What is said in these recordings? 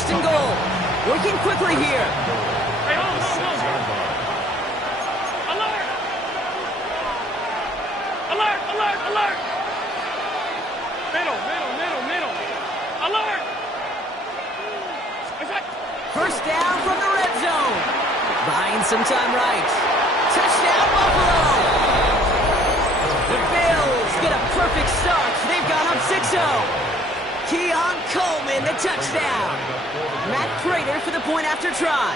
first and goal. Working quickly here. Hey, hold. Alert! Alert, alert, alert! Middle. Alert! First down from the red zone. Buying some time right. Touchdown, Buffalo! The Bills get a perfect start. They've gone up 6-0. Keon Coleman, the touchdown. Matt Prater for the point after try.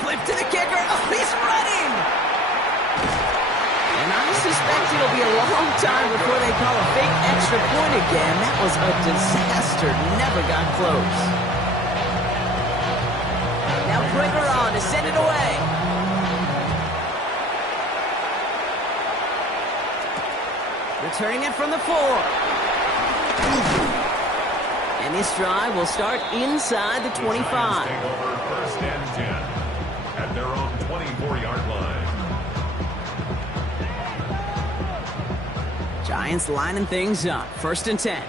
Flip to the kicker. Oh, he's running! And I suspect it'll be a long time before they call a fake extra point again. That was a disaster. Never got close. Now Prater on to send it away. Returning it from the 4. And this drive will start inside the 25. Take over first and 10 at their own 24-yard line. Giants lining things up. First and 10.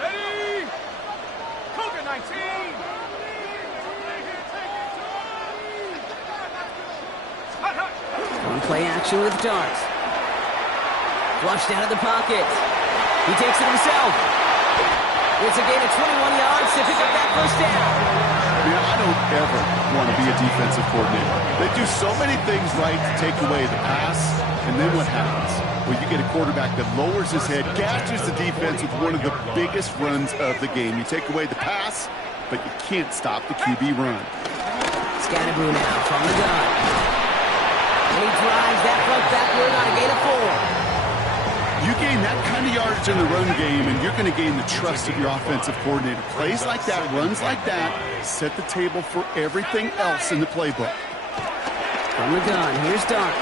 Ready! Cougar 19! One play action with Dart. Flushed out of the pocket. He takes it himself. It's a gain of 21 yards to pick up that first down. Man, I don't ever want to be a defensive coordinator. They do so many things right to take away the pass, and then what happens? Well, you get a quarterback that lowers his head, gashes the defense with one of the biggest runs of the game. You take away the pass, but you can't stop the QB run. Scatterboo now from the gun. And he drives that front backward on a gain of 4. You gain that kind of yardage in the run game, and you're going to gain the trust of your offensive coordinator. Plays like that, runs like that, set the table for everything else in the playbook. From the gun, here's Dart.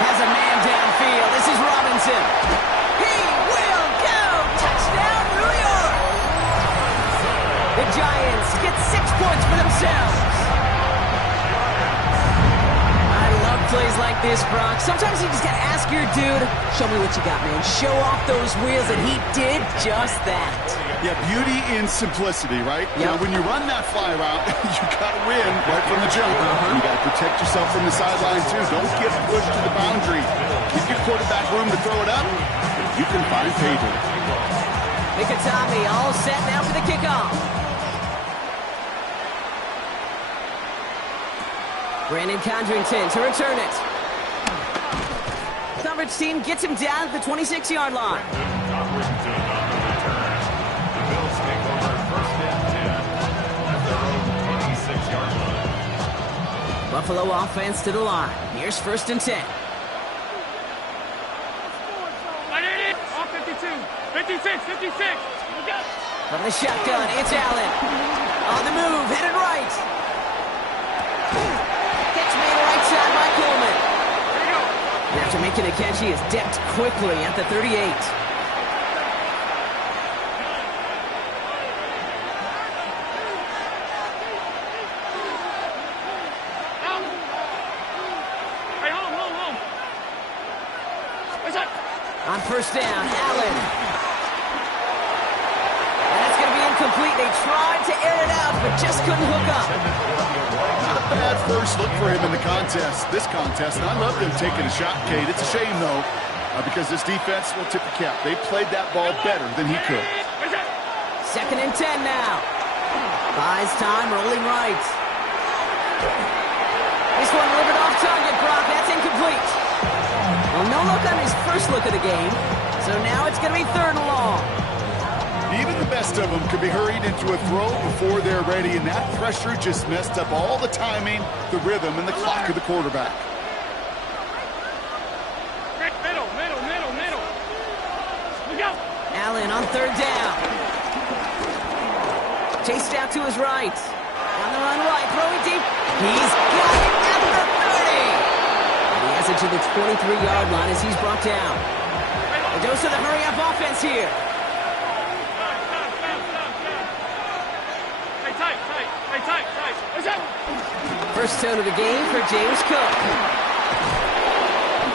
Has a man downfield. This is Robinson. He will go! Touchdown, New York! The Giants get 6 points for themselves. Plays like this, Brock. Sometimes you just gotta ask your dude, show me what you got, man. Show off those wheels, and he did just that. Yeah, beauty in simplicity, right? Yep. You know, when you run that fly route, you gotta win right from the jump. You gotta protect yourself from the sideline, too. Don't get pushed to the boundary. Give your quarterback room to throw it up. You can find pay dirt. Mikatami all set now for the kickoff. Brandon Condrington to return it. Coverage team gets him down at the 26-yard line. Condrington on the return. The Bills take over first and 10 at their own 26-yard line. Buffalo offense to the line. Here's first and 10. All 52, 56, 56. From the shotgun, it's Allen. On the move, headed right. Catch made right side by Coleman. After making a catch, he is decked quickly at the 38. Hey, hold. What's up? On first down, Allen. And that's going to be incomplete. They tried to air it out, but just couldn't hook up. Not a bad first look for him in the this contest. And I love them taking a shot, Kate. It's a shame, though, because this defense will tip the cap. They played that ball better than he could. Second and 10 now. Buys time, rolling right. This one a little bit off target, Brock. That's incomplete. Well, no look on his first look of the game, so now it's going to be third and long. Even the best of them could be hurried into a throw before they're ready, and that pressure just messed up all the timing, the rhythm, and the clock of the quarterback. Middle. Look out. Allen on third down. Chased out to his right. On the run right, throwing deep. He's got it at the 30. And he has it to the 23-yard line as he's brought down. A dose of the hurry-up offense here. Tight. What's up? First tone of the game for James Cook.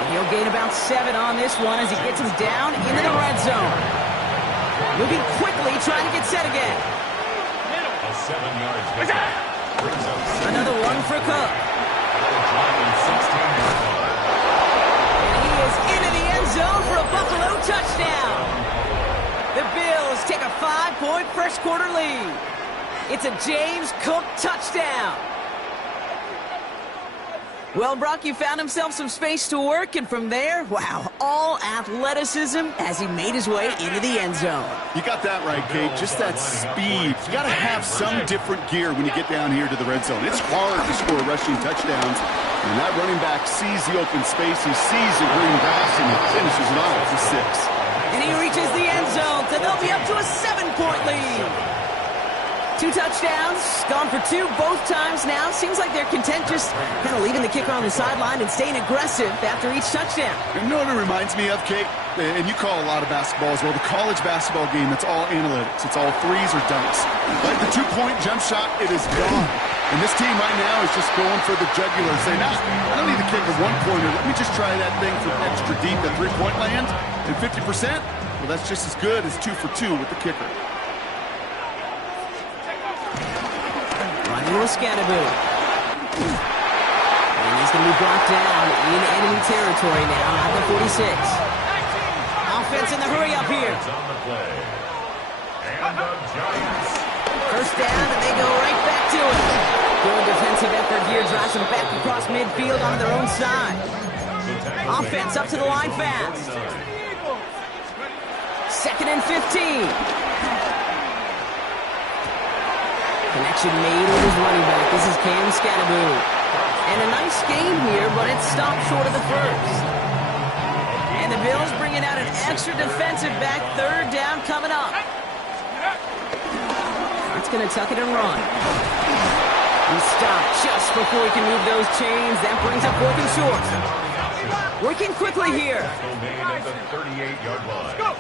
And he'll They'll gain about 7 on this one as he gets him down into the red zone. Moving quickly, trying to get set again. A 7-yard pickup. Brings up Another one for Cook. Giants 16-yard line. And he is into the end zone for a Buffalo touchdown. The Bills take a 5-point first quarter lead. It's a James Cook touchdown. Well, Brock, you found himself some space to work, and from there, wow, all athleticism as he made his way into the end zone. You got that right, Kate. Just that speed. You got to have some different gear when you get down here to the red zone. It's hard to score rushing touchdowns. And that running back sees the open space. He sees the green grass, and he finishes it off for 6. And he reaches the end zone, so they'll be up to a 7-point lead. 2 touchdowns, gone for 2 both times now. Seems like they're content just kind of leaving the kicker on the sideline and staying aggressive after each touchdown. You know what it reminds me of, Kate? And you call a lot of basketball as well. The college basketball game, it's all analytics. It's all threes or dunks. Like the 2-point jump shot, it is gone. And this team right now is just going for the jugular, saying, nah, I don't need to kick a 1-pointer. Let me just try that thing from extra deep at 3-point land. And 50%, well, that's just as good as 2 for 2 with the kicker. Little Scatterboot. And he's going to be brought down in enemy territory now at the 46. Offense in the hurry up here. On the play. And the Giants. First down, and they go right back to it. Good defensive effort here drives them back across midfield on their own side. Offense up to the line fast. 2nd and 15. Connection made with his running back. This is Cam Scatterboot. And a nice game here, but it stopped short of the first. And the Bills bringing out an extra defensive back. 3rd down coming up. It's going to tuck it and run. He stopped just before he can move those chains. That brings up 4th and short. Working quickly here. Made at the 38-yard line. No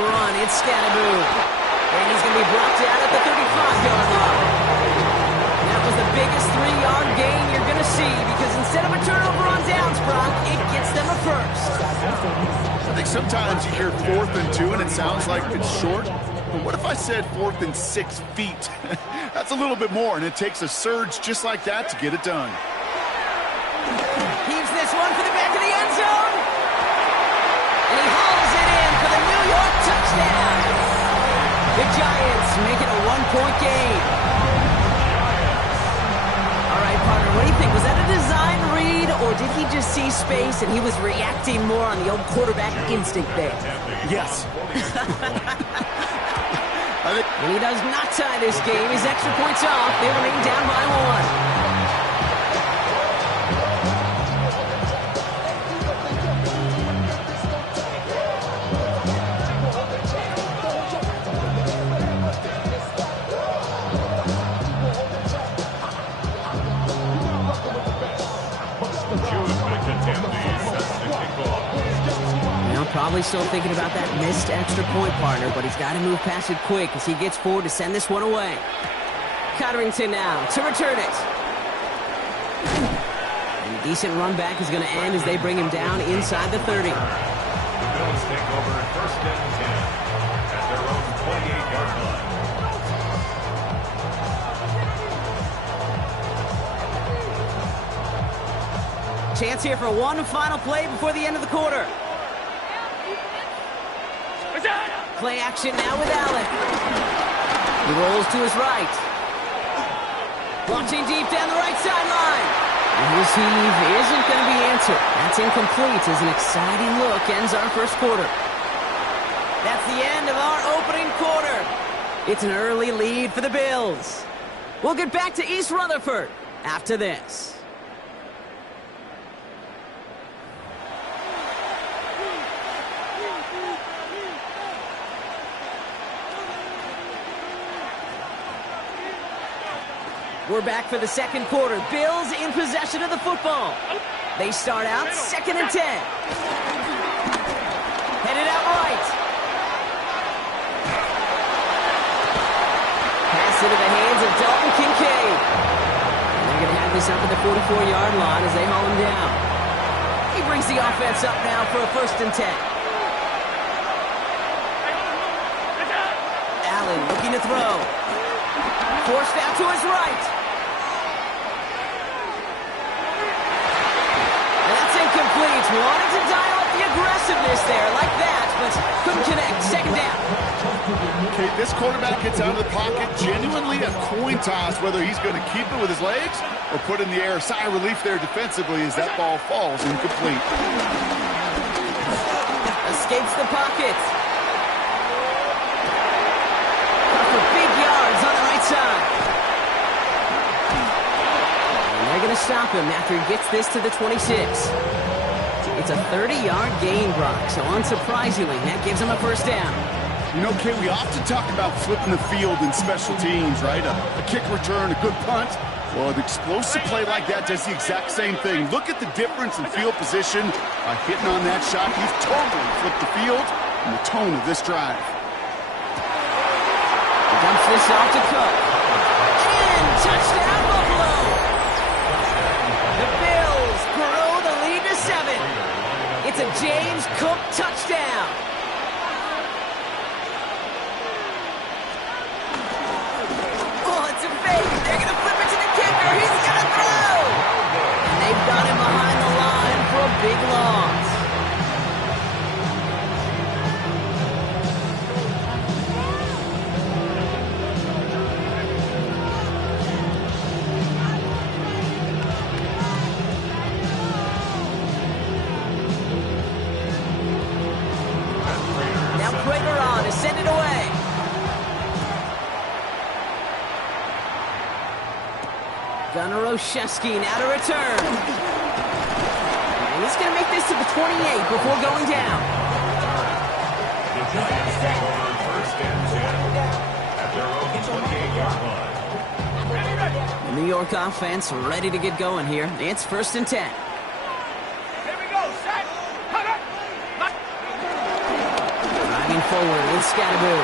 run. It's Scatterboot. And he's going to be brought down at the 35-yard line. That was the biggest 3-yard gain you're going to see because instead of a turnover on downs, Brock, it gets them a first. I think sometimes you hear 4th and 2 and it sounds like it's short. But what if I said 4th and 6 feet? That's a little bit more, and it takes a surge just like that to get it done. Heaves this one for the back of the end zone. And he hauls it in for the New York touchdown. The Giants make it a 1-point game. All right, partner, what do you think? Was that a design read, or did he just see space and he was reacting more on the old quarterback instinct there? Yes. And he does not tie this game. His extra points off. They remain down by 1. Probably still thinking about that missed extra point, partner, but he's got to move past it quick as he gets forward to send this one away. Cotterington now to return it. And a decent run back is going to end as they bring him down inside the 30. The Bills take over 1st and 10 at their own 28-yard line. Chance here for one final play before the end of the quarter. Play action now with Allen. He rolls to his right. Launching deep down the right sideline. And his heave isn't going to be answered. That's incomplete as an exciting look ends our first quarter. That's the end of our opening quarter. It's an early lead for the Bills. We'll get back to East Rutherford after this. We're back for the second quarter. Bills in possession of the football. They start out 2nd and 10. Headed out right. Pass into the hands of Dalton Kincaid. And they're going to have this up at the 44-yard line as they haul him down. He offense up now for a 1st and 10. Allen looking to throw. Forced out to his right. And that's incomplete. Wanted to dial up the aggressiveness there like that, but couldn't connect. 2nd down. Okay, this quarterback gets out of the pocket, genuinely a coin toss whether he's going to keep it with his legs or put in the air. Sigh of relief there defensively as that ball falls incomplete. Escapes the pocket. For big yards on the right side. And they're going to stop him after he gets this to the 26. It's a 30-yard gain, Brock, so unsurprisingly, that gives him a 1st down. You know, Kay, we often talk about flipping the field in special teams, right? A kick return, a good punt. Well, an explosive play like that does the exact same thing. Look at the difference in field position. By hitting on that shot, he's totally flipped the field and the tone of this drive. Dumps this off to Cook. And touchdown, Buffalo! The Bills grow the lead to 7. It's a James Cook touchdown. Oh, it's a fake. They're going to flip it to the kicker. He's going to throw. And they've got him behind the line for a big loss. Send it away. Gunnar Olszewski now to return. And he's going to make this to the 28 before going down. The Giants take over 1st and 10 at their own 28-yard line. The New York offense ready to get going here. It's 1st and 10. Forward with Scatteroo.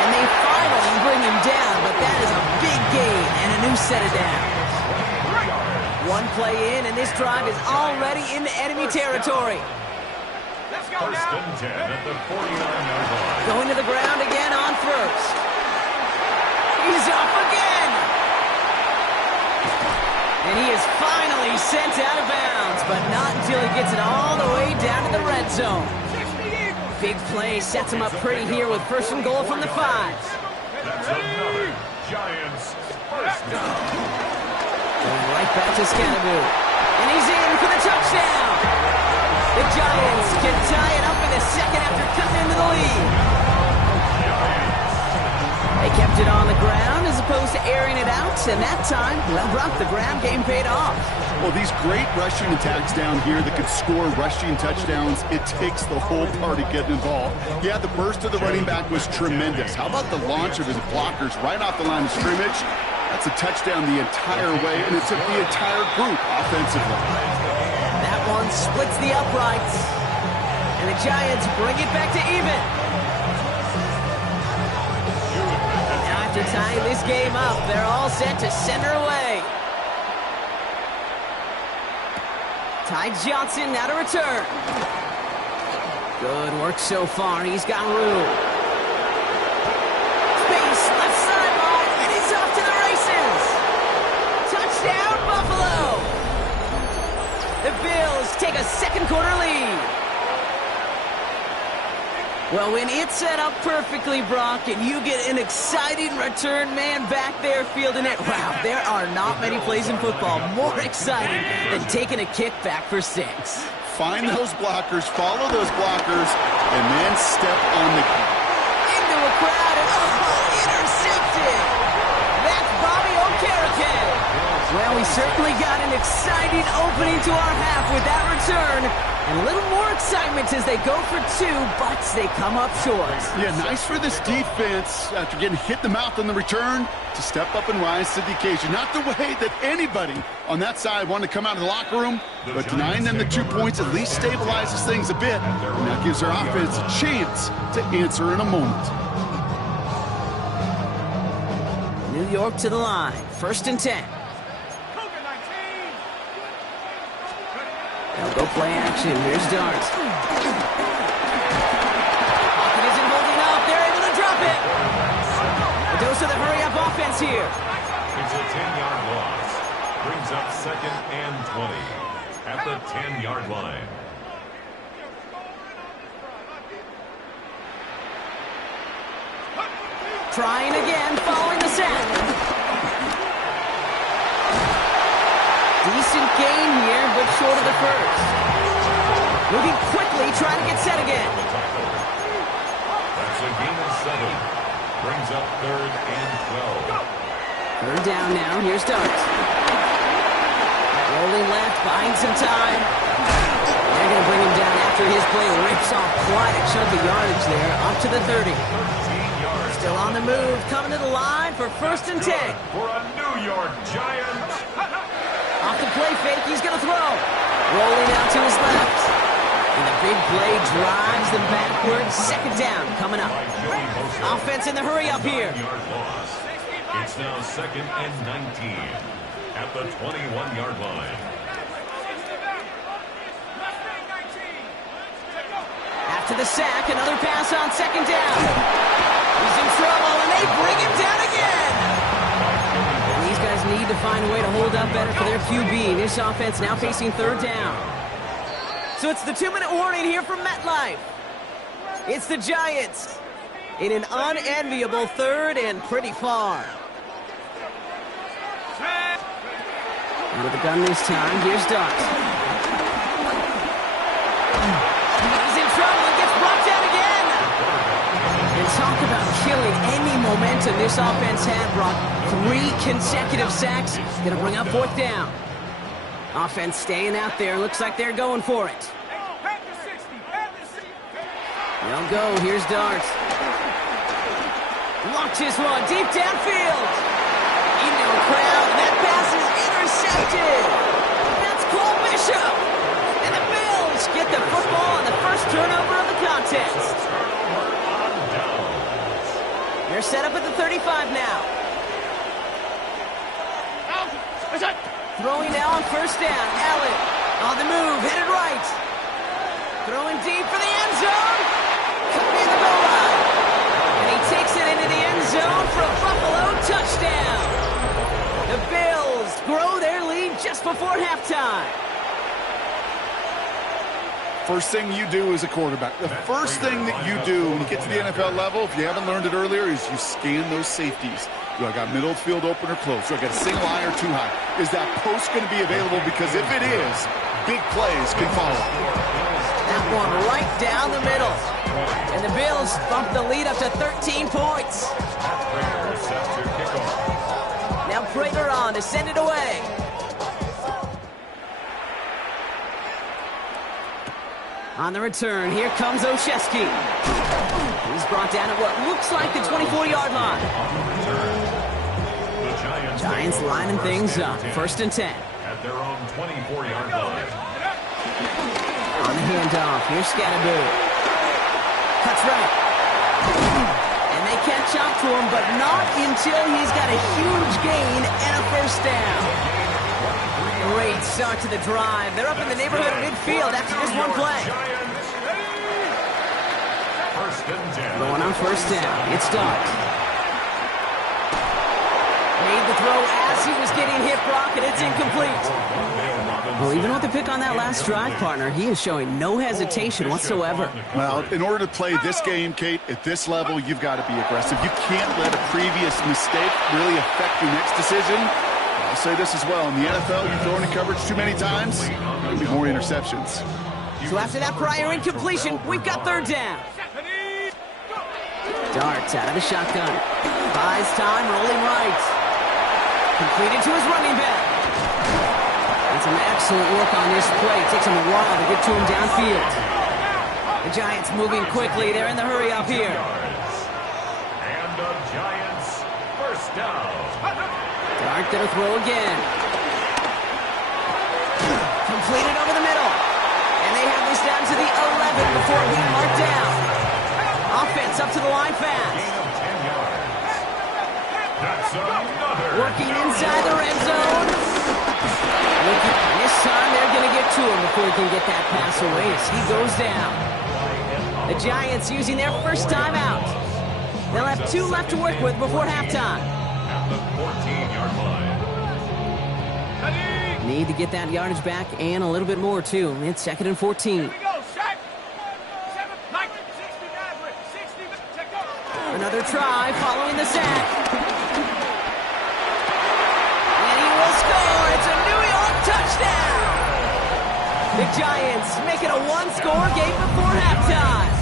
And they finally bring him down, but that is a big gain and a new set of downs. One play in, and this drive is already into enemy territory. Let's go 1st and 10 at the 49-yard line. Going to the ground again on 1st. He's off again. And he is finally sent out of bounds, but not until he gets it all the way down to the red zone. Big play sets him up pretty here with 1st and goal from the 5. That's another Giants 1st down. Going right back to Scatteroo. And he's in for the touchdown. The Giants can tie it up in the 2nd after cutting into the lead. They kept it on the ground as opposed to airing it out, and that time, well, Brock, the ground game paid off. Well, these great rushing attacks down here that could score rushing touchdowns, it takes the whole party getting involved. Yeah, the burst of the running back was tremendous. How about the launch of his blockers right off the line of scrimmage? That's a touchdown the entire way, and it took the entire group offensively. That one splits the uprights, and the Giants bring it back to even. After tying this game up, they're all set to center away. Ty Johnson now to return. Good work so far. He's got room. Space, left sideline, and he's off to the races. Touchdown, Buffalo. The Bills take a 2nd quarter lead. Well, when it's set up perfectly, Brock, and you get an exciting return man back there fielding it, wow, there are not many plays in football more exciting than taking a kick back for 6. Find those blockers, follow those blockers, and then step on the... Into a crowd, and intercepted! That's Bobby Okereke. Well, we certainly got an exciting opening to our half with that return. And a little more excitement as they go for 2, but they come up short. Yeah, nice for this defense after getting hit in the mouth on the return to step up and rise to the occasion. Not the way that anybody on that side wanted to come out of the locker room, but denying them the 2 points at least stabilizes things a bit, and that gives their offense a chance to answer in a moment. New York to the line, 1st and 10. They'll go play action. Here's Dart. Pocket isn't holding up. They're able to drop it. A dose of the hurry-up offense here. It's a 10-yard loss. Brings up 2nd and 20 at the 10-yard line. Trying again, following the sack. Decent gain here, but short of the first. Moving quickly, trying to get set again. That's a gain of 7. Brings up 3rd and 12. 3rd down now. Here's Dart. Rolling left, buying some time. They're going to bring him down after his play rips off quite a chunk of yardage there, up to the 30. 13 yards. Still on the move, coming to the line for 1st and 10. For a New York Giant. Off the play fake, he's going to throw. Rolling out to his left. And the big play drives them backwards. 2nd down coming up. Offense in the hurry up here. 1-yard loss. It's now 2nd and 19 at the 21-yard line. After the sack, another pass on 2nd down. He's in trouble, and they bring him down again. And these guys need to find a way to hold up better for their QB. This offense now facing 3rd down. So it's the 2-minute warning here from MetLife. It's the Giants in an unenviable 3rd and pretty far. Out of the gun this time, here's Dart. He's in trouble and gets brought down again. And talk about killing any momentum this offense had. Brought 3 consecutive sacks. Going to bring up 4th down. Offense staying out there. Looks like they're going for it. They'll go. Here's Dart. Launches one deep downfield. Into a crowd. That pass is intercepted. That's Cole Bishop. And the Bills get the football on the first turnover of the contest. They're set up at the 35 now. Throwing now on 1st down. Allen on the move, headed right. Throwing deep for the end zone. Could be the goal line. And he takes it into the end zone for a Buffalo touchdown. The Bills grow their lead just before halftime. First thing you do as a quarterback, the first thing that you do when you get to the NFL level, if you haven't learned it earlier, is you scan those safeties. Do I got middle field open or close? Do I got a single high or 2 high? Is that post going to be available? Because if it is, big plays can follow. That one right down the middle. And the Bills bump the lead up to 13 points. Now Prater on to send it away. On the return, here comes Olszewski. He's brought down at what looks like the 24-yard line. Giants lining things up. 1st and 10. At their own 24-yard line. On the handoff, here's Scatterboo. Cuts right. And they catch up to him, but not until he's got a huge gain and a 1st down. Great start to the drive. They're up in the neighborhood of midfield after just one play. Going on 1st down. It's Dart. Made the throw as he was getting hit, Brock, and it's incomplete. Well, even with the pick on that last drive, partner, he is showing no hesitation whatsoever. Well, in order to play this game, Kate, at this level, you've got to be aggressive. You can't let a previous mistake really affect your next decision. I'll say this as well. In the NFL, you throw into coverage too many times, there'll be more interceptions. So after that prior incompletion, we've got 3rd down. Darts out of the shotgun. Buys time, rolling right. Completed to his running back. And some excellent work on this play. It takes him a while to get to him downfield. The Giants moving quickly. They're in the hurry up here. And the Giants 1st down. Dart gonna throw again. Completed over the middle. And they have this down to the 11 before being marked down. Offense up to the line fast. Gain of 10 yards. That's another. Working inside the red zone. And this time they're going to get 2 to him before he can get that pass away as he goes down. The Giants using their first timeout. They'll have 2 left to work with before halftime. At the 14-yard line. Need to get that yardage back and a little bit more, too. It's 2nd and 14. Here we go, Shaq. 7, 9, 60, check go. Another try following the sack. And he will score. It's a New York touchdown. The Giants make it a 1-score game before halftime.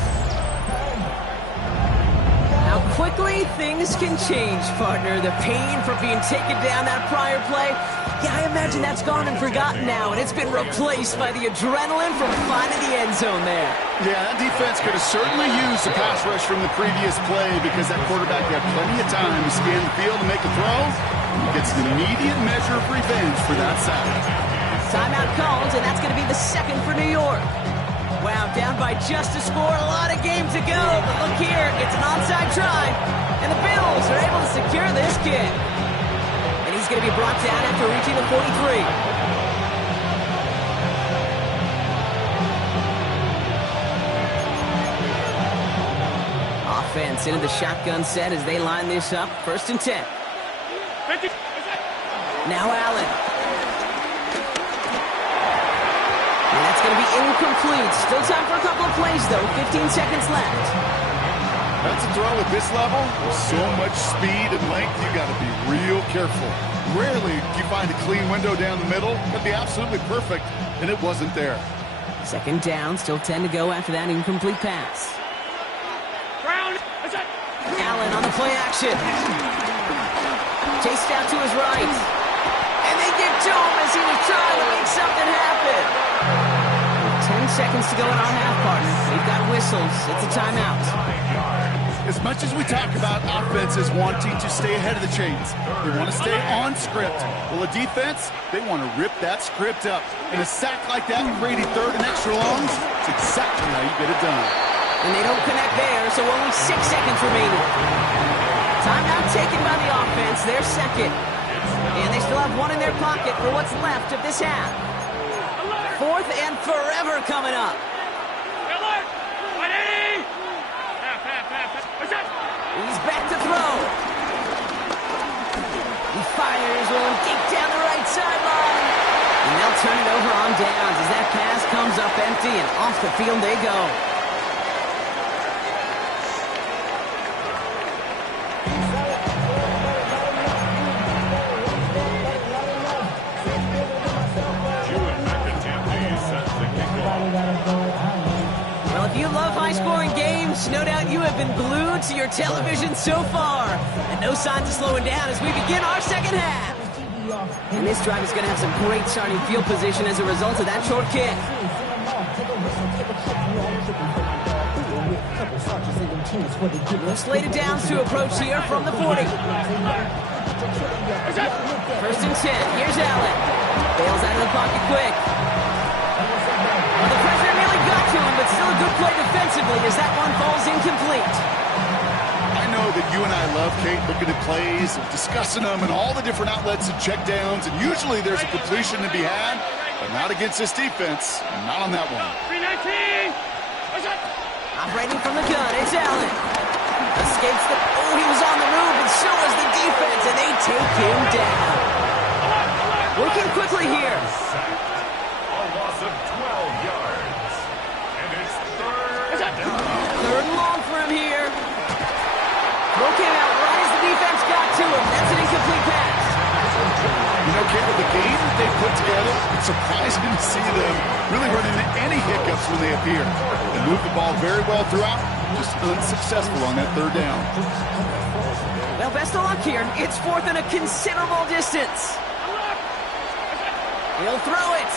How quickly things can change, partner. The pain from being taken down that prior play. Yeah, I imagine that's gone and forgotten now, and it's been replaced by the adrenaline from finding the end zone there. Yeah, that defense could have certainly used the pass rush from the previous play because that quarterback had plenty of time to scan the field and make a throw. He gets an immediate measure of revenge for that sack. Timeout called, and that's going to be the 2nd for New York. Wow, down by just a score, a lot of game to go. But look here, it's an onside try, and the Bills are able to secure this kick. And he's going to be brought down after reaching the 43. Offense into the shotgun set as they line this up. 1st and 10. 50. Now Allen. And that's going to be incomplete. Still time for a couple of plays, though. 15 seconds left. That's a throw at this level. With so much speed and length, you got to be real careful. Rarely do you find a clean window down the middle. That'd be absolutely perfect, and it wasn't there. 2nd down, still 10 to go after that incomplete pass. Brown. That's it. Allen on the play action. Chased out to his right. And they give to him as he was trying to make something happen. 10 seconds to go in our half, partner. We've got whistles. It's a timeout. As much as we talk about offenses wanting to stay ahead of the chains, they want to stay on script. Well, a defense, they want to rip that script up. And a sack like that, creating 3rd and extra longs, it's exactly how you get it done. And they don't connect there, so only 6 seconds remaining. Timeout taken by the offense, their 2nd. And they still have 1 in their pocket for what's left of this half. 4th and forever coming up. Alert. 180. Half. That's it. He's back to throw. He fires one deep down the right sideline. And they'll turn it over on downs as that pass comes up empty and off the field they go. Well, if you love high-scoring games, no doubt you have been glued to your television so far. And no signs of slowing down as we begin our 2nd half. And this drive is going to have some great starting field position as a result of that short kick. No slated downs to approach here from the 40. 1st and 10. Here's Allen. Bails out of the pocket quick. Well, the pressure nearly got to him, but still a good play defensively as that one falls incomplete. I know that you and I love, Kate, looking at plays, discussing them, and all the different outlets and checkdowns, and usually there's a completion to be had, but not against this defense. Not on that one. 319. That's it. Operating from the gun, it's Allen. Escapes the... Oh, he was on the move, and so was the defense, and they take him down. Working quickly here. A loss of 12 yards. And it's 3rd down. 3rd and long for him here. Throw came out right as the defense got to him. That's an incomplete pass. You know, Kate, with the game that they put together, it's surprising to see them really run into any hiccups when they appear. They move the ball very well throughout, just unsuccessful on that 3rd down. Well, best of luck here. It's 4th and a considerable distance. He'll throw it.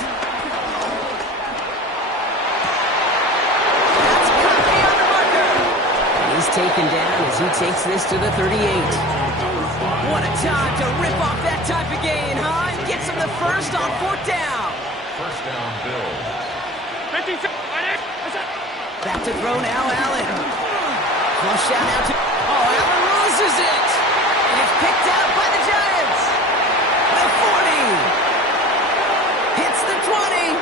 That's Kirby on the marker. He's taken down as he takes this to the 38. What a time to rip off that type of gain, huh? And gets him the 1st on 4th down. 1st down, Bills. 56. That's it. Back to throw now, Allen. Flush out now to... Oh, Allen loses it. And it's picked out by the Giants. The 40. Hits the 20.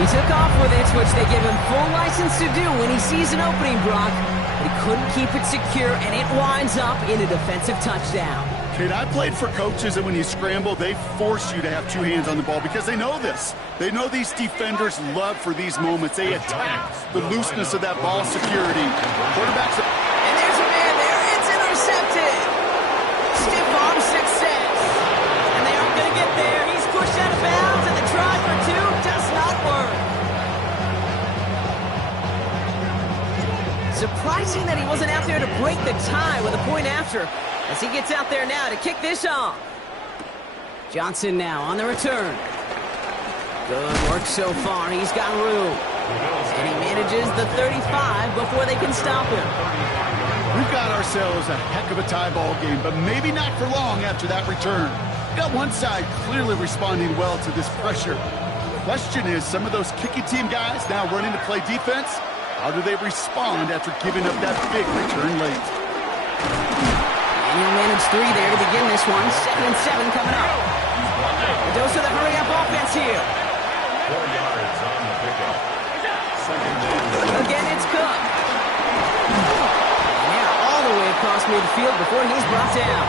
He took off with it, which they give him full license to do when he sees an opening, Brock. But he couldn't keep it secure, and it winds up in a defensive touchdown. Kate, I played for coaches, and when you scramble, they force you to have two hands on the ball because they know this. They know these defenders love for these moments. They attack the looseness of that ball security. Quarterbacks. And there's a man there. It's intercepted. Stiff arm success. And they aren't going to get there. He's pushed out of bounds, and the try for two does not work. Surprising that he wasn't out there to break the tie with a point after, as he gets out there now to kick this off. Johnson now on the return. Good work so far. He's got room. And he manages the 35 before they can stop him. We've got ourselves a heck of a tie ball game, but maybe not for long after that return. Got one side clearly responding well to this pressure. The question is, some of those kicking team guys now running to play defense, how do they respond after giving up that big return late? And he'll manage three there to begin this one. 2nd and 7 coming up. A dose of the hurry-up offense here. 4 yards on the pickup. 2nd and 7. Again, it's Cook. Now all the way across midfield before he's brought down.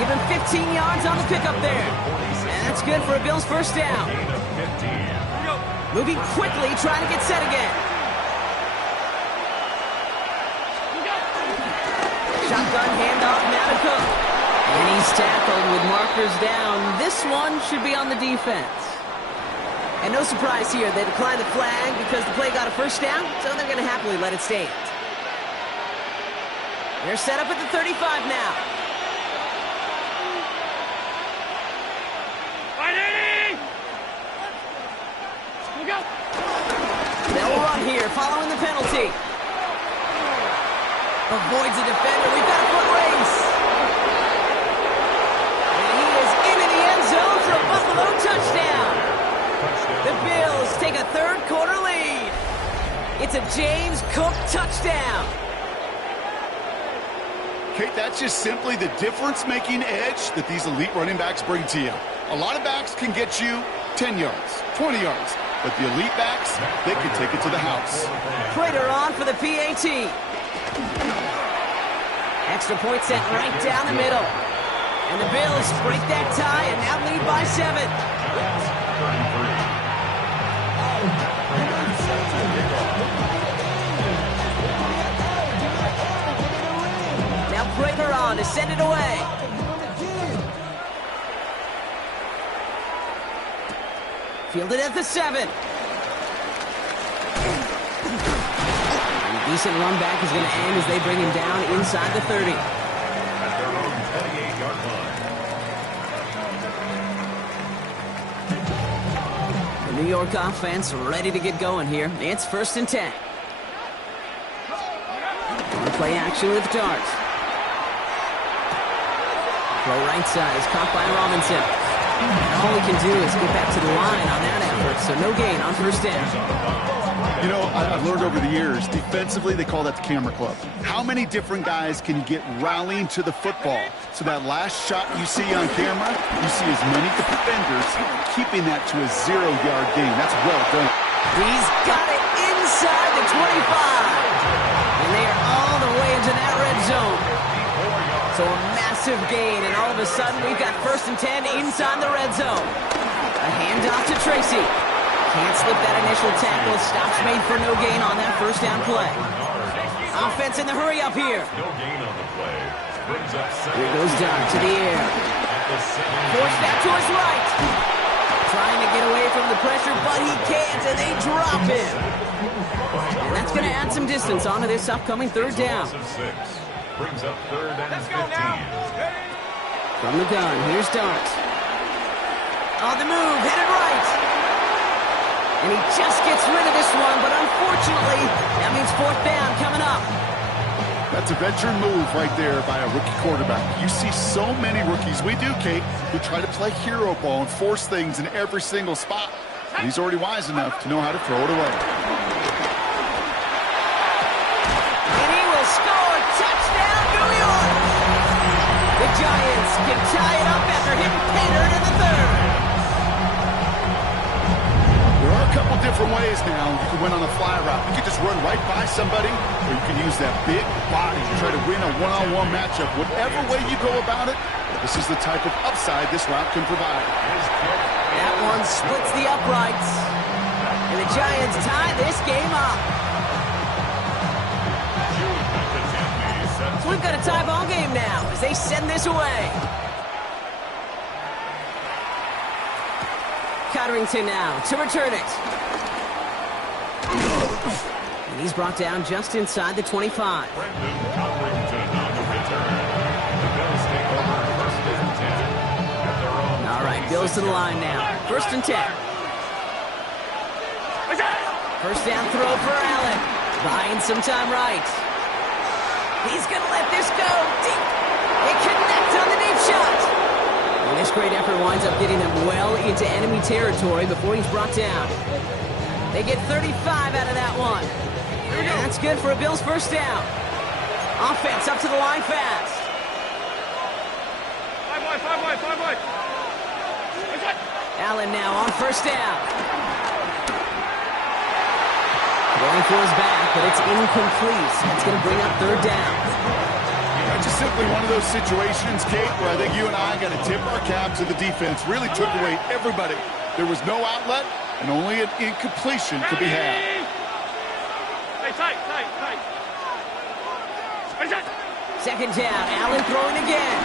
Give him 15 yards on the pickup there. And that's good for a Bills first down. Moving quickly, trying to get set again. Shotgun handoff now to Cook. And he's tackled with markers down. This one should be on the defense. And no surprise here, they declined the flag because the play got a first down, so they're going to happily let it stand. They're set up at the 35 now. They'll run here following the penalty. Avoids a defender. We've got a foot race. And he is into the end zone for a Buffalo touchdown. The Bills take a third-quarter lead. It's a James Cook touchdown. Kate, that's just simply the difference-making edge that these elite running backs bring to you. A lot of backs can get you 10 yards, 20 yards, but the elite backs, they can take it to the house. Prater on for the PAT. Extra point set right down the middle. And the Bills break that tie and now lead by 7. Now Prater on to send it away. Fielded at the 7. Decent run back is going to end as they bring him down inside the 30. At their own 28-yard line. The New York offense ready to get going here. It's 1st and 10. On play action with Darts. Throw right side is caught by Robinson. And all he can do is get back to the line on that effort, so no gain on 1st down. You know, I've learned over the years, defensively, they call that the camera club. How many different guys can you get rallying to the football? So that last shot you see on camera, you see as many defenders keeping that to a 0-yard gain. That's well done. He's got it inside the 25. And they are all the way into that red zone. So a massive gain, and all of a sudden we've got 1st and 10 inside the red zone. A handoff to Tracy. Can't slip that initial tackle. Stops made for no gain on that 1st down play. Offense in the hurry up here. No gain on the play. Brings up 2nd. Here goes Doug to the air. Forced out to his right. Trying to get away from the pressure, but he can't, and they drop him. And that's going to add some distance onto this upcoming 3rd down. Brings up 3rd and 15. From the gun, here's Dart. On the move, headed right. And he just gets rid of this one, but unfortunately, that means 4th down coming up. That's a veteran move right there by a rookie quarterback. You see so many rookies, we do, Kate, who try to play hero ball and force things in every single spot. And he's already wise enough to know how to throw it away. And he will score. Touchdown, New York! The Giants can tie it up after hitting Pater in the 3rd. There are a couple different ways now. You can win on a fly route. You can just run right by somebody, or you can use that big body to try to win a one-on-one matchup. Whatever way you go about it, this is the type of upside this route can provide. That one splits the uprights. And the Giants tie this game up. So we've got a tie ball game now as they send this away. Cotterington now to return it. And he's brought down just inside the 25. Brendan Cotterington on the return. The Bills take over first and 10 at their own. All right, Bills to the line now. First and 10. First down throw for Allen. Buying some time right. He's going to let this go deep. They connect on the deep shot. And this great effort winds up getting them well into enemy territory before he's brought down. They get 35 out of that one. And that's good for a Bills first down. Offense up to the line fast. Five wide. Allen now on first down. Going for his back, but it's incomplete. It's going to bring up third down. It's just simply one of those situations, Kate, where I think you and I got to tip our cap to the defense. Really took away everybody. There was no outlet, and only an incompletion could be had. Hey, tight. Second down, Allen throwing again.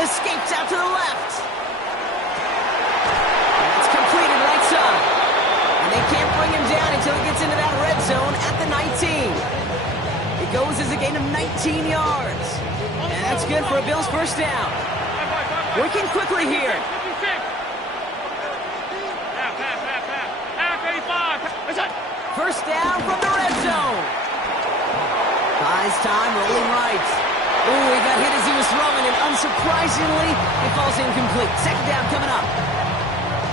Escapes out to the left. It's completed right side. And they can't bring him down until he gets into that red zone at the 19. It goes as a gain of 19 yards. And that's good for a Bills first down. Working quickly here. First down from the red zone. Buys time, rolling right. Ooh, he got hit as he was throwing, and unsurprisingly, it falls incomplete. Second down coming up.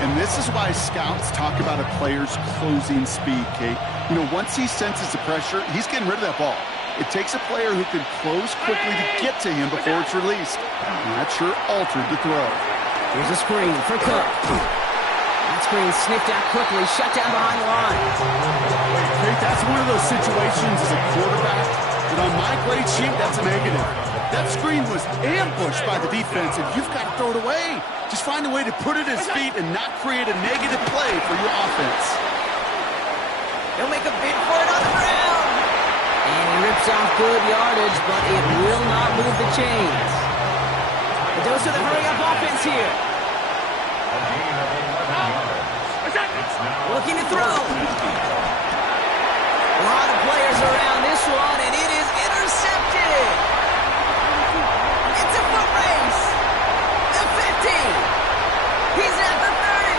And this is why scouts talk about a player's closing speed, Kate. You know, once he senses the pressure, he's getting rid of that ball. It takes a player who can close quickly to get to him before it's released. And that sure altered the throw. Here's a screen for Cook. That screen sniffed out quickly, shut down behind the line. Kate, that's one of those situations as a quarterback that on my grade sheet, that's a negative. That screen was ambushed by the defense, and you've got to throw it away. Just find a way to put it at his feet and not create a negative play for your offense. He'll make a bid for it on the ground. And he rips off good yardage, but it will not move the chains. The dose of the hurry-up offense here. A gain of 11 yards. It's now Looking to throw. A lot of players around this one, and it is intercepted. It's a foot race. The 50. He's at the 30.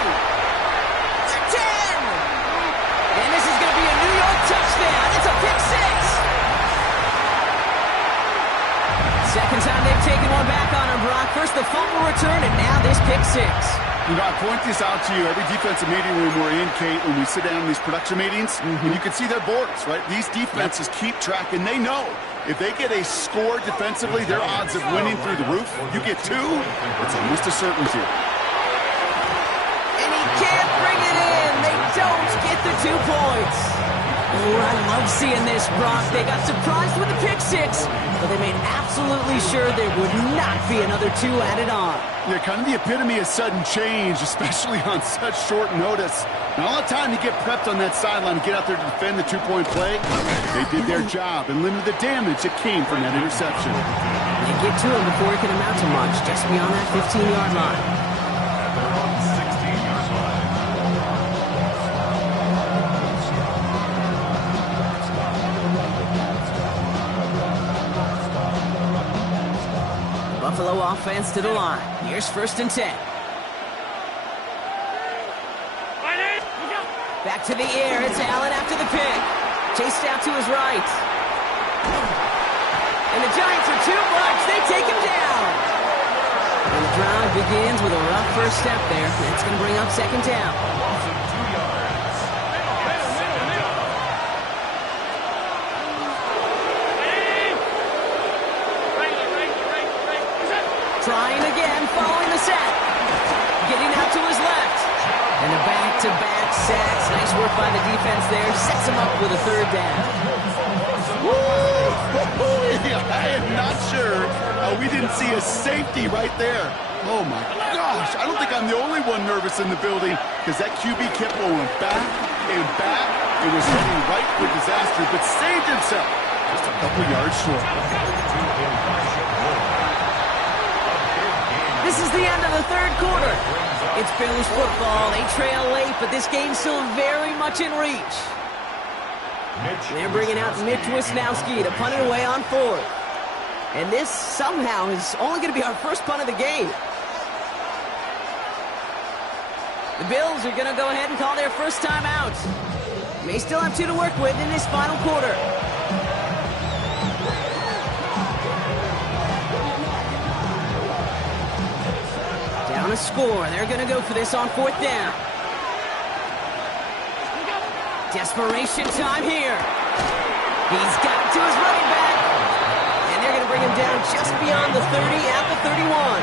The 10. And this is going to be a New York touchdown. It's a pick six. Second time they've taken one back on him, Brock. First the fumble return, and now this pick six. You know, I point this out to you every defensive meeting room we're in, Kate, when we sit down in these production meetings, and you can see their boards, right? These defenses keep track, and they know if they get a score defensively, their odds of winning through the roof. You get two, it's almost a certainty. And he can't bring it in. They don't get the 2 points. Oh, I love seeing this, Brock. They got surprised with the pick six, but they made absolutely sure there would not be another 2 added on. Yeah, kind of the epitome of sudden change, especially on such short notice. Now, all the time you get prepped on that sideline to get out there to defend the 2-point play, they did their job and limited the damage that came from that interception. They get to him before it can amount to much, just beyond that 15-yard line. at their own 16-yard line. Buffalo offense to the line. Here's first and 10. Back to the air. It's Allen after the pick. Chased out to his right. And the Giants are too much. They take him down. And the drive begins with a rough first step there. That's going to bring up second down. Loss of 2 yards. Trying again, following the set. Getting out to his left. And the back Back-to-back sacks. Nice work by the defense there. Sets him up with a third down. I am not sure we didn't see a safety right there. Oh, my gosh. I don't think I'm the only one nervous in the building because that QB kept going back and back. It was heading right for disaster, but saved himself just a couple yards short. This is the end of the third quarter. It's Bills football. They trail late, but this game's still very much in reach. They're bringing out Mitch Wisnowski to punt it away on fourth. And this somehow is only going to be our first punt of the game. The Bills are going to go ahead and call their first time out. May still have 2 to work with in this final quarter. Down a score. They're going to go for this on fourth down. Desperation time here. He's got it to his running back. And they're going to bring him down just beyond the 30 at the 31.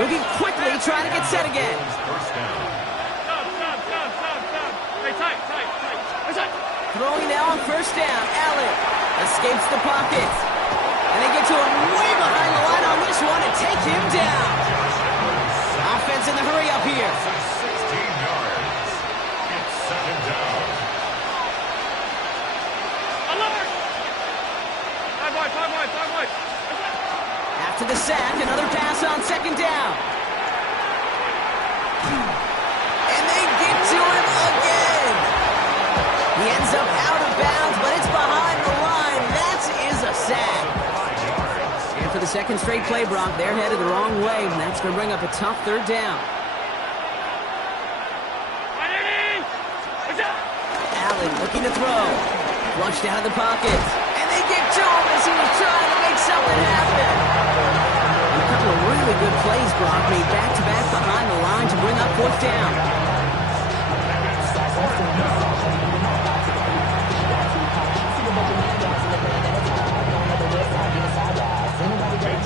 Moving quickly, trying to get set again. Throwing now on first down. Allen escapes the pocket. And they get to him way behind the line on this one and take him down. Offense in the hurry up here. 16 yards. It's 2nd down. After the sack, another pass on 2nd down. And they get to him again. He ends up out of bounds, but it's behind the line. That is a sack. And for the second straight play, Brock, they're headed the wrong way, and that's going to bring up a tough 3rd down. Allen looking to throw. Flushed out of the pocket. And they get to him as he was trying to make something happen. And a couple of really good plays, Brock, made back-to-back behind the line to bring up 4th down.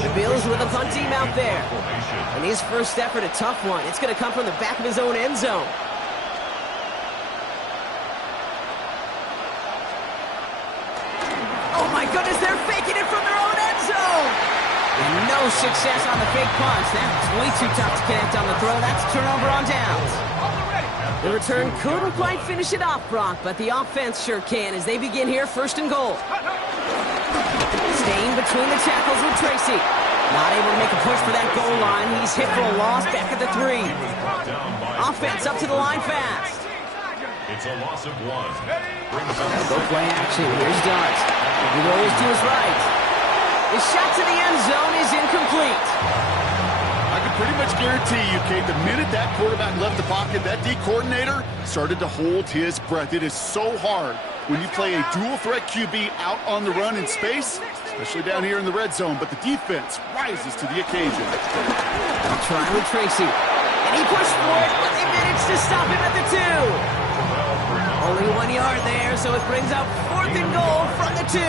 The Bills with a punt team out there. And his first effort, a tough one. It's going to come from the back of his own end zone. Oh my goodness, they're faking it from their own end zone. And no success on the fake punch. That's way too tough to connect on the throw. That's a turnover on downs. The return couldn't quite finish it off, Brock, but the offense sure can as they begin here 1st and goal. Staying between the tackles with Tracy. Not able to make a push for that goal line. He's hit for a loss back at the 3. Offense up to the line fast. It's a loss of 1. Go play action. Here's Dart. He rolls to his right. His shot to the end zone is incomplete. I can pretty much guarantee you, Kate, the minute that quarterback left the pocket, that D coordinator started to hold his breath. It is so hard when you play a dual-threat QB out on the run in space, especially down here in the red zone, but the defense rises to the occasion. I'll try with Tracy. And he pushed for it, but they managed to stop him at the 2. Only 1 yard there, so it brings up 4th and goal from the 2.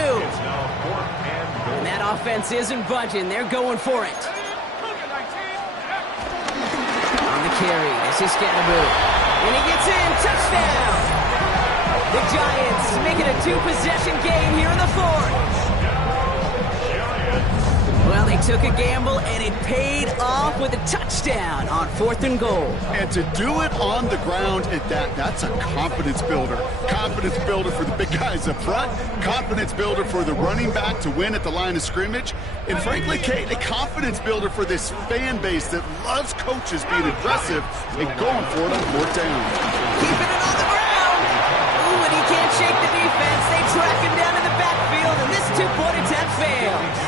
And that offense isn't budging. They're going for it. On the carry, this is Scatterboot. And he gets in, touchdown! The Giants making a 2-possession game here in the 4th. Well, they took a gamble, and it paid off with a touchdown on 4th and goal. And to do it on the ground at that's a confidence builder. Confidence builder for the big guys up front. Confidence builder for the running back to win at the line of scrimmage. And frankly, Kate, a confidence builder for this fan base that loves coaches being aggressive and going for it on 4th down. Keeping it on the ground. Ooh, and he can't shake the defense. They track him down in the backfield, and this 2-point attempt fails.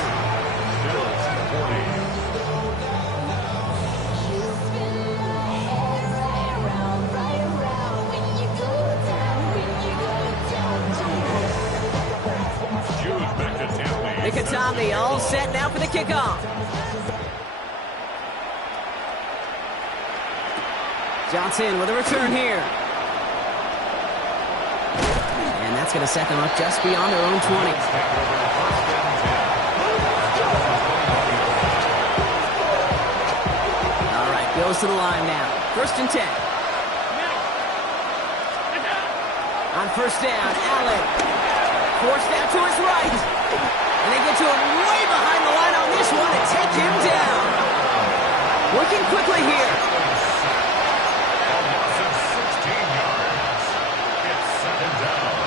Nikatami all set now for the kickoff. Johnson with a return here. And that's going to set them up just beyond their own 20. All right, goes to the line now. 1st and 10. On first down, Allen. Forced out to his right. And they get to him way behind the line on this one and take him down. Working quickly here. Loss of 16 yards. It's second down.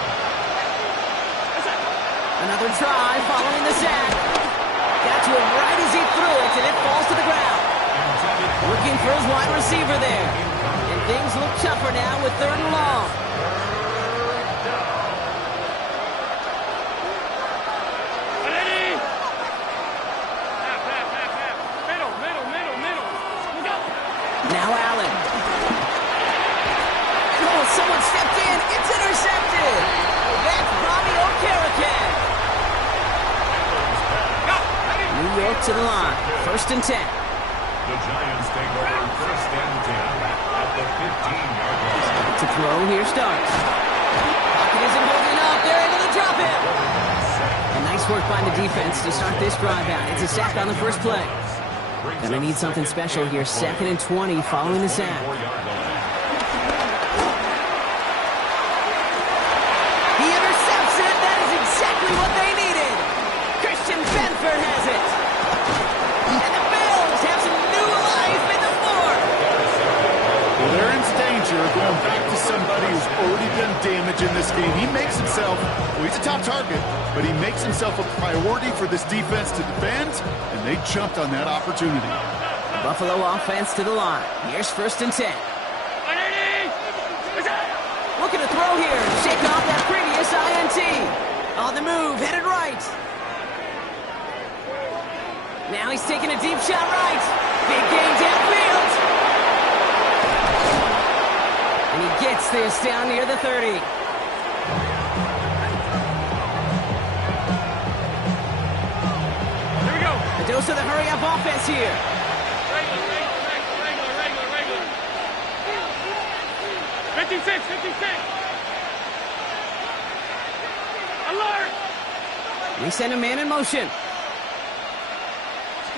Another try following the sack. Got to him right as he threw it, and it falls to the ground. Looking for his wide receiver there. And things look tougher now with 3rd and long. Now Allen. Oh, someone stepped in. It's intercepted. That's Bobby Okereke. New York to the line. 1st and 10. The Giants take over 1st and 10 at the 15-yard line. To throw, here starts. Pocket isn't holding up. They're able to drop him. And nice work by the defense to start this drive out. It's a sack on the first play. Gonna need something special here. 2nd and 20 following the sack. He intercepts it. That is exactly what they needed. Christian Benford has it. And the Bills have some new life in the 4th. Well, they're in danger of going back to somebody who's already done damage in this game. He makes himself, well, he's a top target, but he makes himself a priority for this defense to defend, and they jumped on that opportunity. Buffalo offense to the line. Here's 1st and 10. Looking to throw here. Shake off that previous INT. On the move, headed right. Now he's taking a deep shot right. Big gain downfield. And he gets this down near the 30. Here we go. A dose of the hurry-up offense here. Regular. 56. Alert. We send a man in motion. Here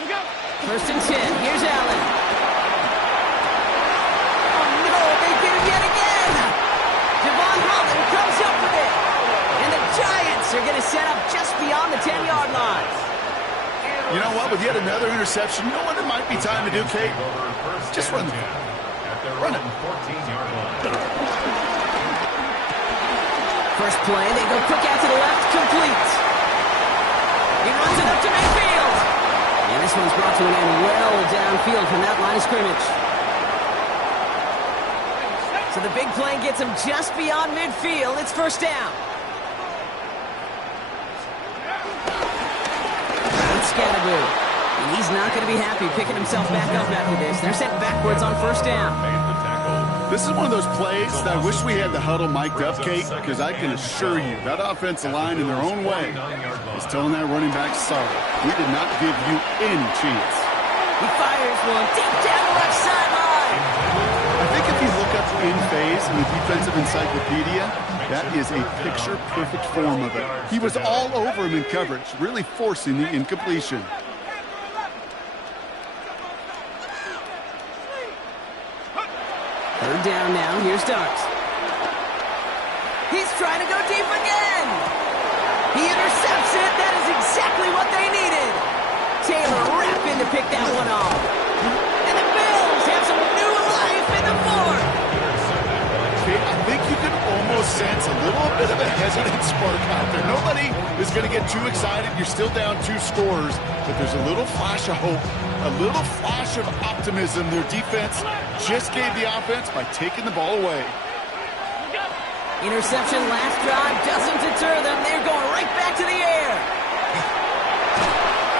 we go. 1st and 10. Here's Allen. Oh, no, they did it yet again. Devon Holland comes up with it. And the Giants are going to set up just beyond the 10-yard line. You know what? With yet another interception, you know what it might be time to do, Kate? Just run the ball. Run it. 14-yard line. First play, they go quick out to the left, complete. He runs it up to midfield. And this one's brought to an end well downfield from that line of scrimmage. So the big play gets him just beyond midfield. It's 1st down. Scatterboo. And he's not going to be happy picking himself back up after this. They're sent backwards on 1st down. This is one of those plays that I wish we had the huddle mic'd up, Kate, because I can assure you that offensive line in their own way is telling that running back, sorry, we did not give you any chance. He fires one deep down the left sideline. I think if you look up in phase in the defensive encyclopedia, that is a picture-perfect form of it. He was all over him in coverage, really forcing the incompletion. 3rd down now. Here's Starks. He's trying to go deep again. He intercepts it. That is exactly what they needed. Taylor rapping to pick that one off. And the Bills have some new life in the 4th. I think you can almost sense a little bit of a hesitant spark out there. Nobody is going to get too excited. You're still down 2 scores, but there's a little flash of hope, a little flash of optimism. Their defense just gave the offense by taking the ball away. Interception last drive doesn't deter them. They're going right back to the air.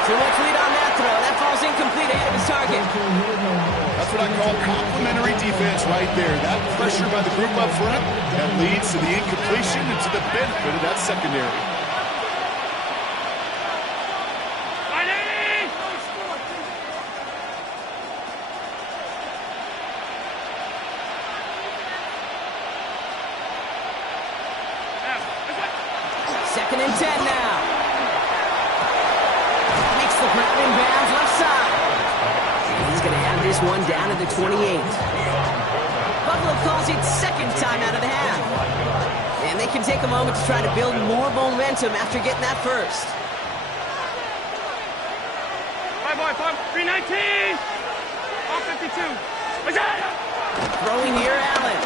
Too much lead on that throw. That falls incomplete ahead of his target. That's what I call complimentary defense right there. That pressure by the group up front, that leads to the incompletion and to the benefit of that secondary. Second and 10 now. Makes the grab in bounds left side. And he's going to have this one down at the 28. Buffalo calls it 2nd time out of the half. And they can take a moment to try to build more momentum after getting that first. 319! All 52. Throwing here, Allen.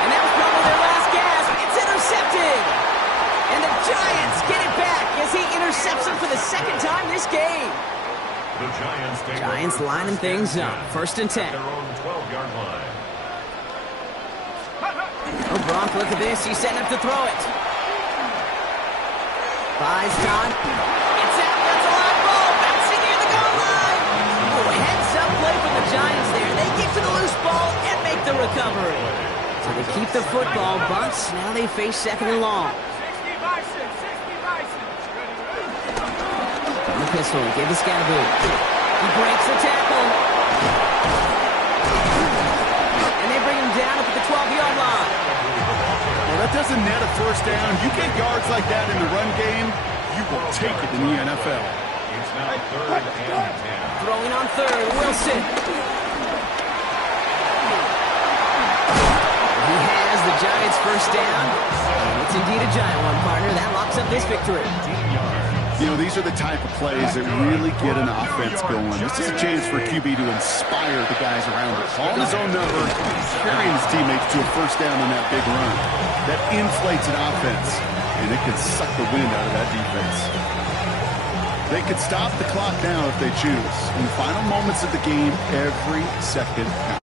And that was probably their last gasp. It's intercepted. And the Giants get it back as he intercepts him for the second time this game. The Giants lining things up. 1st and 10. Their own 12-yard line. Oh, Gronk, look at this. He's setting up to throw it. Buys time. It's out. That's a live ball. Bouncing near the goal line. Oh, heads-up play from the Giants there. They get to the loose ball and make the recovery. So they keep the football, but now they face 2nd and long. 60 Bison, 60 Bison. On the pistol, give the Scaboo. He breaks the tackle. And they bring him down up at the 12-yard line. Well, that doesn't net a first down. You get yards like that in the run game, you will take it in the NFL. It's now 3rd and 10. Throwing on 3rd, Wilson. He has the Giants' first down. It's indeed a giant one, partner. That locks up this victory. You know, these are the type of plays that really get an offense going. This is a chance for QB to inspire the guys around him. Calling his own number, carrying his teammates to a first down on that big run. That inflates an offense, and it can suck the wind out of that defense. They could stop the clock now if they choose. In the final moments of the game, every second counts.